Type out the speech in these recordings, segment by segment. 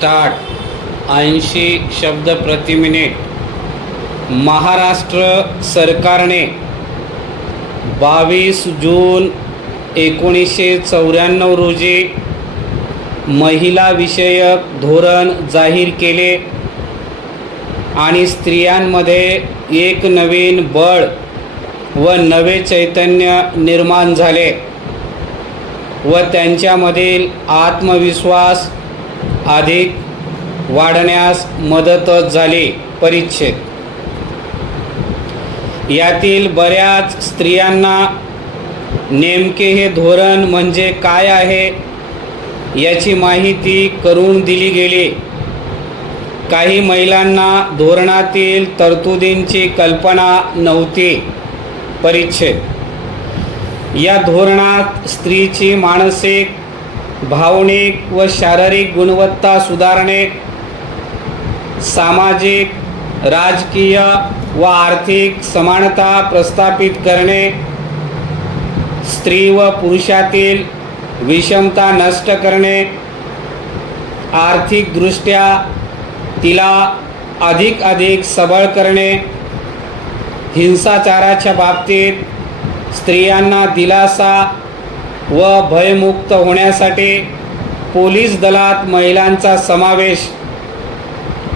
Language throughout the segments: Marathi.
स्टार्ट 80 शब्द प्रति मिनिट। महाराष्ट्र सरकारने 22 जून 1994 रोजी महिला विषयक धोरण जाहीर केले आणि स्त्रियांमध्ये एक नवीन बळ व नवे चैतन्य निर्माण झाले व त्यांच्यामधील आत्मविश्वास अधिक वाढण्यास मदतच झाली। परिच्छेद यातील बऱ्याच स्त्रियांना नेमके हे धोरण म्हणजे काय आहे याची माहिती करून दिली गेली। काही महिलांना धोरणातील तरतुदींची कल्पना नव्हती। परिच्छेद या धोरणात स्त्रीची मानसिक, भावनिक व शारीरिक गुणवत्ता सुधारणे, सामाजिक, राजकीय व आर्थिक समानता प्रस्थापित करणे, स्त्री व पुरुषातील विषमता नष्ट करणे, आर्थिकदृष्ट्या तिला अधिक सबळ करणे, हिंसाचाराच्या बाबतीत स्त्रियांना दिलासा व भयमुक्त होण्यासाठी पोलीस दलात महिलांचा समावेश,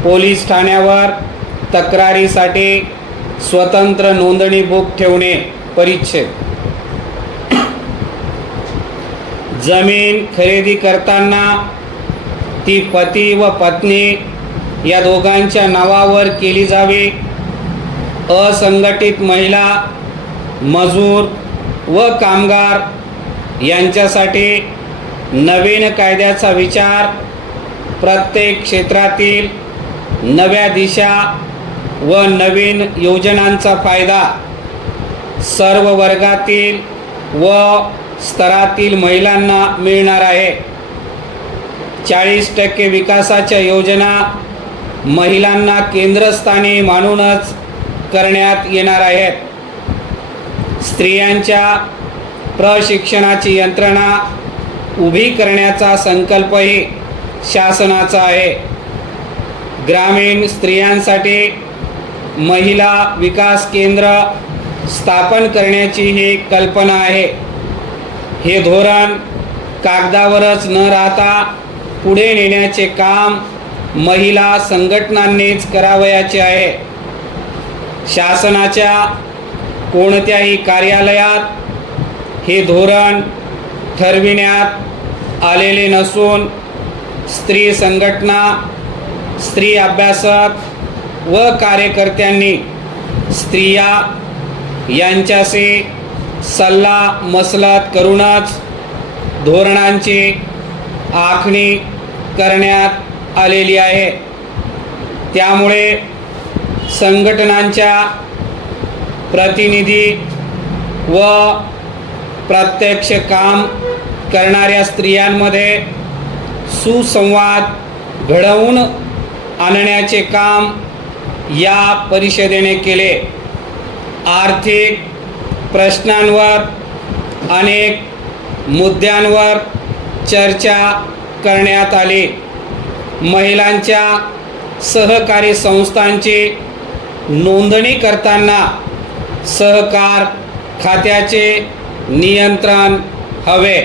पोलीस ठाण्यावर तक्रारीसाठी स्वतंत्र नोंदणी बुक ठेवणे। परिच्छेद जमीन खरेदी करताना ती पती व पत्नी या दोघांच्या नावावर केली जावी। असंघटित महिला, मजूर व कामगार यांच्यासाठी नवीन कायद्याचा विचार, प्रत्येक क्षेत्रातील नव्या दिशा व नवीन योजनांचा फायदा सर्व वर्गातील व स्तरातील महिलांना मिळणार आहे। 40% विकासाच्या योजना महिलांना केंद्रस्थानी मानूनच करण्यात येणार आहेत। स्त्रियांच्या प्रशिक्षणाची यंत्रणा उभी करण्याचा संकल्पही शासनाचा आहे। ग्रामीण स्त्रियांसाठी महिला विकास केंद्र स्थापन करण्याची ही कल्पना आहे। हे धोरण कागदावरच न राहता पुढे नेण्याचे काम महिला संघटनांनीच करावयाचे आहे। शासनाच्या कोणत्याही कार्यालयात हे धोरण ठरविण्यात आलेले नसून स्त्री संघटना, स्त्री अभ्यासक व कार्यकर्त्यांनी स्त्रिया यांच्याशी सल्ला मसलत करूनच धोरणांची आखणी करण्यात आलेली आहे। त्यामुळे संघटनांच्या प्रतिनिधी व प्रत्यक्ष काम करणाऱ्या स्त्रियांमध्ये सुसंवाद घडवून आणण्याचे काम या परिषदेने केले। आर्थिक प्रश्नांवर अनेक मुद्द्यांवर चर्चा करण्यात आली। महिलांच्या सहकारी संस्थांची नोंदणी करताना सहकार खात्याचे नियंत्रण हवे।